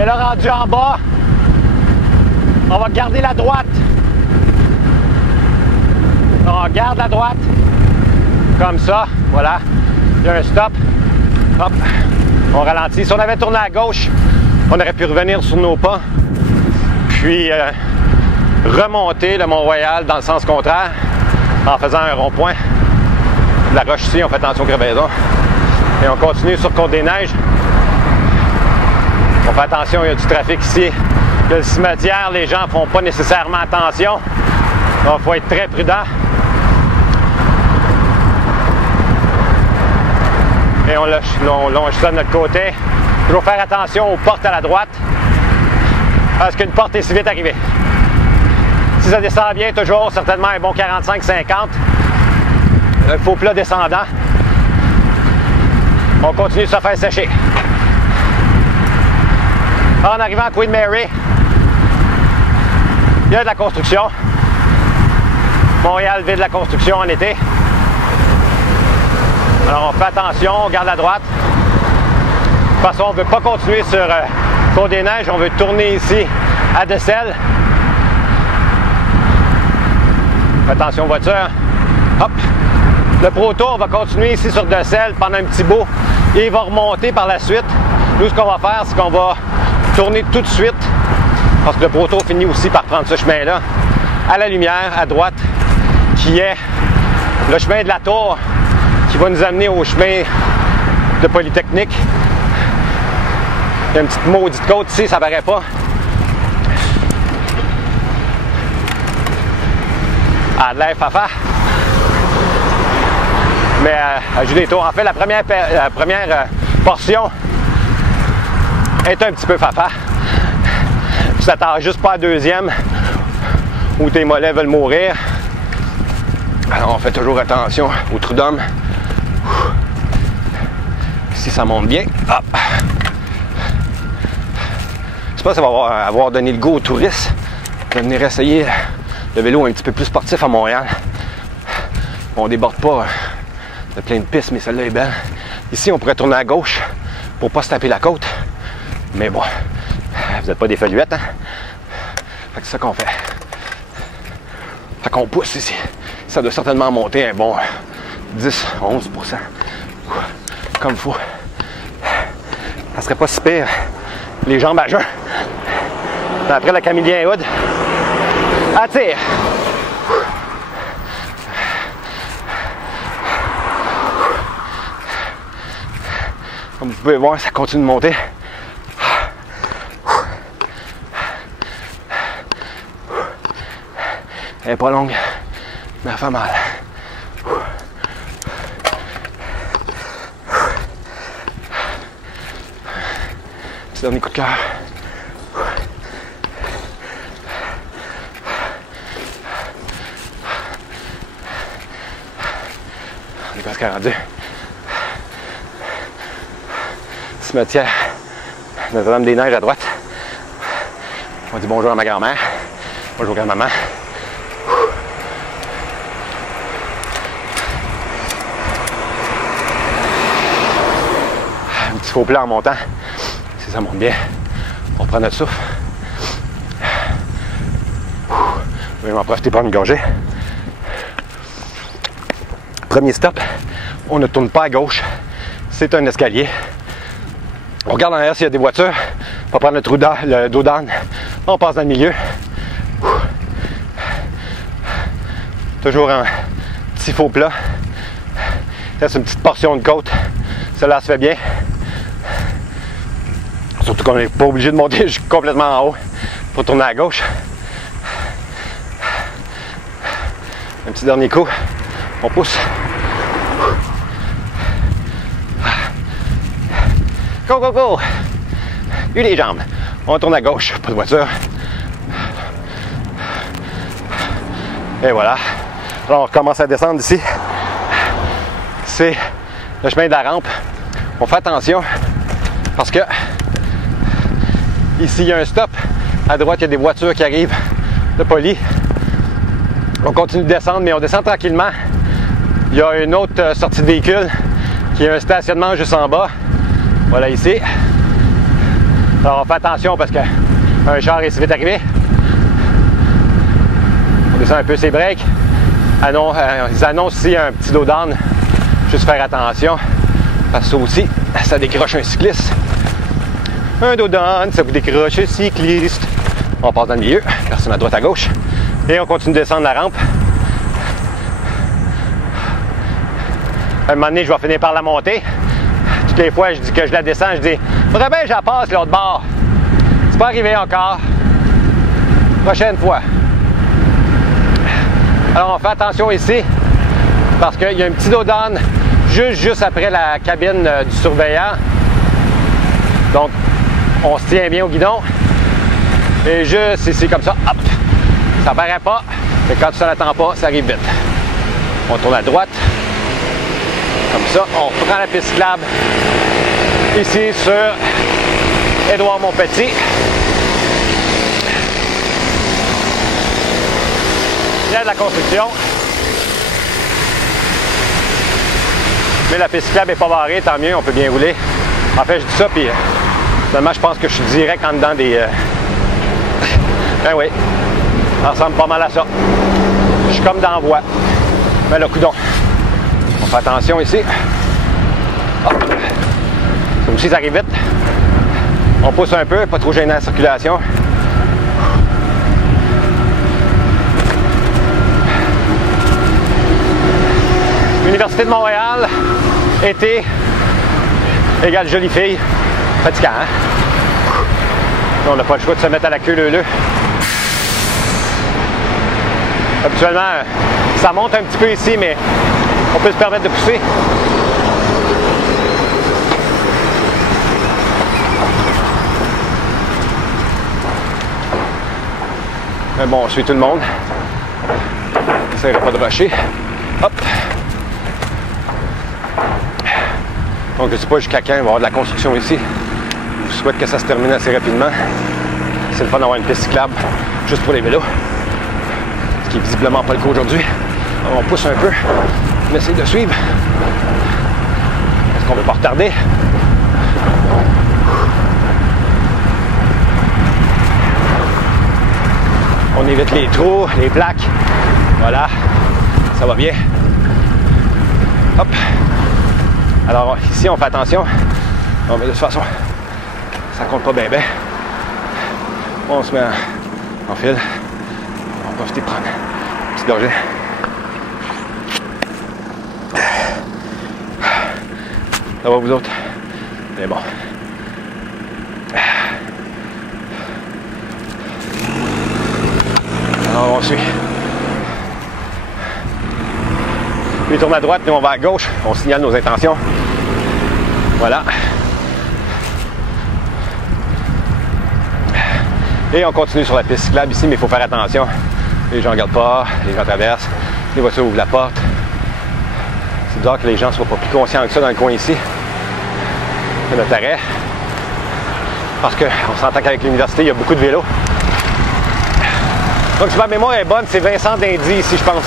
Et là, rendu en bas, on va garder la droite. On garde la droite. Comme ça, voilà. Il y a un stop. Hop, on ralentit. Si on avait tourné à gauche, on aurait pu revenir sur nos pas. Puis remonter le Mont-Royal dans le sens contraire en faisant un rond-point. La roche ici, on fait attention aux crevaisons. Et on continue sur Côte-des-Neiges. On fait attention, il y a du trafic ici. Le cimetière, les gens ne font pas nécessairement attention. Donc, il faut être très prudent. Et on longe ça de notre côté. Toujours faire attention aux portes à la droite. Parce qu'une porte est si vite arrivée. Si ça descend bien, toujours certainement un bon 45-50. Un faux plat descendant. On continue de se faire sécher. En arrivant à Queen Mary, il y a de la construction. Montréal vit de la construction en été. Alors on fait attention, on garde la droite. De toute façon, on ne veut pas continuer sur Côte-des-Neiges, on veut tourner ici à Decelles. Attention voiture. Hop. Le proto, on va continuer ici sur Decelles pendant un petit bout et il va remonter par la suite. Nous, ce qu'on va faire, c'est qu'on va tourner tout de suite, parce que le proto finit aussi par prendre ce chemin-là, à la lumière, à droite, qui est le chemin de la Tour, qui va nous amener au chemin de Polytechnique. Il y a une petite maudite côte ici, ça paraît pas. Ah, de l'air fafa. Mais à Jules des Tours, en fait, la première portion est un petit peu fafa. Tu t'attends juste pas à la deuxième où tes mollets veulent mourir. Alors on fait toujours attention au trou d'homme. Si ça monte bien, hop. Je sais pas si ça va avoir donné le goût aux touristes de venir essayer le vélo un petit peu plus sportif à Montréal. On déborde pas de plein de pistes, mais celle-là est belle. Ici, on pourrait tourner à gauche pour pas se taper la côte. Mais bon, vous n'êtes pas des feluettes, hein? Fait que c'est ça qu'on fait. Fait qu'on pousse ici. Ça doit certainement monter un bon 10-11%. Comme il faut. Ça serait pas si pire. Les jambes à jeun. Après le Camillien Hood. Attire. Comme vous pouvez voir, ça continue de monter. Elle est pas longue, mais elle fait mal. Petit dernier coup de cœur. On est presque rendu. Cimetière Notre-Dame-des-Neiges à droite. On dit bonjour à ma grand-mère. Bonjour grand-maman. Un petit faux plat en montant. Si ça monte bien, on prend notre souffle. Je vais m'en profiter pour une gorgée. Premier stop, on ne tourne pas à gauche. C'est un escalier. On regarde en arrière s'il y a des voitures. On va prendre le dos d'âne. On passe dans le milieu. Toujours un petit faux plat. Là, c'est une petite portion de côte. Celle-là se fait bien. Surtout qu'on n'est pas obligé de monter complètement en haut pour tourner à gauche. Un petit dernier coup. On pousse. Go, go, go! Eu les jambes. On tourne à gauche, pas de voiture. Et voilà. Alors on recommence à descendre ici. C'est le chemin de la rampe. On fait attention parce que ici il y a un stop. À droite, il y a des voitures qui arrivent de Poly. On continue de descendre, mais on descend tranquillement. Il y a une autre sortie de véhicule qui est un stationnement juste en bas. Voilà ici. Alors on fait attention parce qu'un char est si vite arrivé. On descend un peu ses breaks. Ils annoncent ici un petit low down. Juste faire attention. Parce que ça aussi, ça décroche un cycliste. Un low down, ça vous décroche un cycliste. On passe dans le milieu. Personne à droite, à gauche. Et on continue de descendre la rampe. À un moment donné, je vais finir par la monter. Toutes les fois, je dis que je la descends, je dis « Faudrait bien que je la passe l'autre bord. » C'est pas arrivé encore. Prochaine fois. Alors, on fait attention ici parce qu'il y a un petit low-down juste après la cabine du surveillant. Donc, on se tient bien au guidon. Et juste ici, comme ça, hop! Ça paraît pas, mais quand tu ne l'attends pas, ça arrive vite. On tourne à droite. Comme ça, on prend la piste cyclable ici sur Édouard-Montpetit. Il y a de la construction. Mais la piste cyclable n'est pas barrée, tant mieux, on peut bien rouler. En fait, je dis ça, puis finalement, je pense que je suis direct en dedans des... Ben oui, ça ressemble pas mal à ça. Je suis comme dans la voie. Mais le coudon. On fait attention ici. Hop. Ça aussi, ça arrive vite. On pousse un peu, pas trop gênant la circulation. Université de Montréal, été, égale jolie fille. Fatigant, hein? On n'a pas le choix de se mettre à la queue leu-leu. Habituellement, ça monte un petit peu ici, mais on peut se permettre de pousser. Mais bon, on suit tout le monde. On n'essaierait pas de rusher. Hop! Donc, je ne sais pas jusqu'à quand il va y avoir de la construction ici. Je souhaite que ça se termine assez rapidement. C'est le fun d'avoir une piste cyclable juste pour les vélos. Ce qui n'est visiblement pas le cas aujourd'hui. On pousse un peu. On essaye de suivre. Est-ce qu'on ne veut pas retarder? On évite les trous, les plaques. Voilà. Ça va bien. Hop. Alors ici, on fait attention. Bon, mais de toute façon, ça compte pas bien. On se met en file. On va profiter de prendre une petite gorgée. Ça va vous autres? C'est bon. Alors on suit. Lui tourne à droite, nous on va à gauche. On signale nos intentions. Voilà. Et on continue sur la piste cyclable ici, mais il faut faire attention. Les gens ne regardent pas, les gens traversent, les voitures ouvrent la porte. C'est bizarre que les gens ne soient pas plus conscients que ça dans le coin ici. C'est notre arrêt. Parce qu'on s'entend qu'avec l'université, il y a beaucoup de vélos. Donc si ma mémoire est bonne, c'est Vincent d'Indy ici, je pense.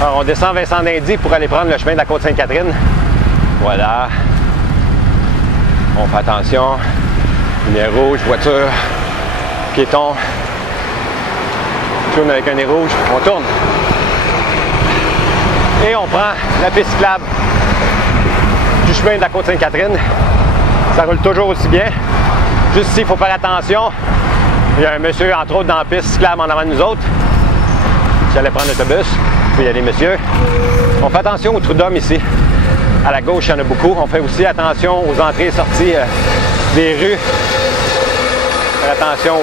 Alors on descend Vincent d'Indy pour aller prendre le chemin de la Côte-Sainte-Catherine. Voilà. On fait attention. Lumière rouge, voiture, piéton. Tourne avec un nez rouge, on tourne. Et on prend la piste cyclable du chemin de la Côte-Sainte-Catherine. Ça roule toujours aussi bien. Juste ici, il faut faire attention. Il y a un monsieur, entre autres, dans la piste cyclable en avant de nous autres. Qui allait prendre l'autobus. Puis il y a des messieurs. On fait attention aux trous d'hommes ici. À la gauche, il y en a beaucoup. On fait aussi attention aux entrées et sorties des rues. Faire attention.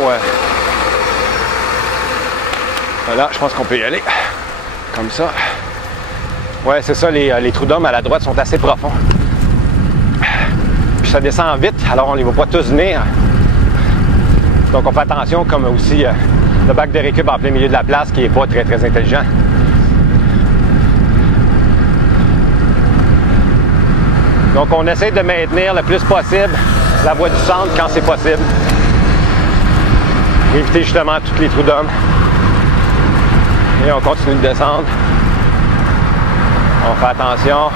Voilà, je pense qu'on peut y aller. Comme ça. Ouais, c'est ça, les trous d'hommes à la droite sont assez profonds. Puis ça descend vite, alors on ne les voit pas tous venir. Donc on fait attention, comme aussi le bac de récup en plein milieu de la place qui n'est pas très très intelligent. Donc on essaie de maintenir le plus possible la voie du centre quand c'est possible. Pour éviter justement tous les trous d'hommes. Et on continue de descendre. On fait attention.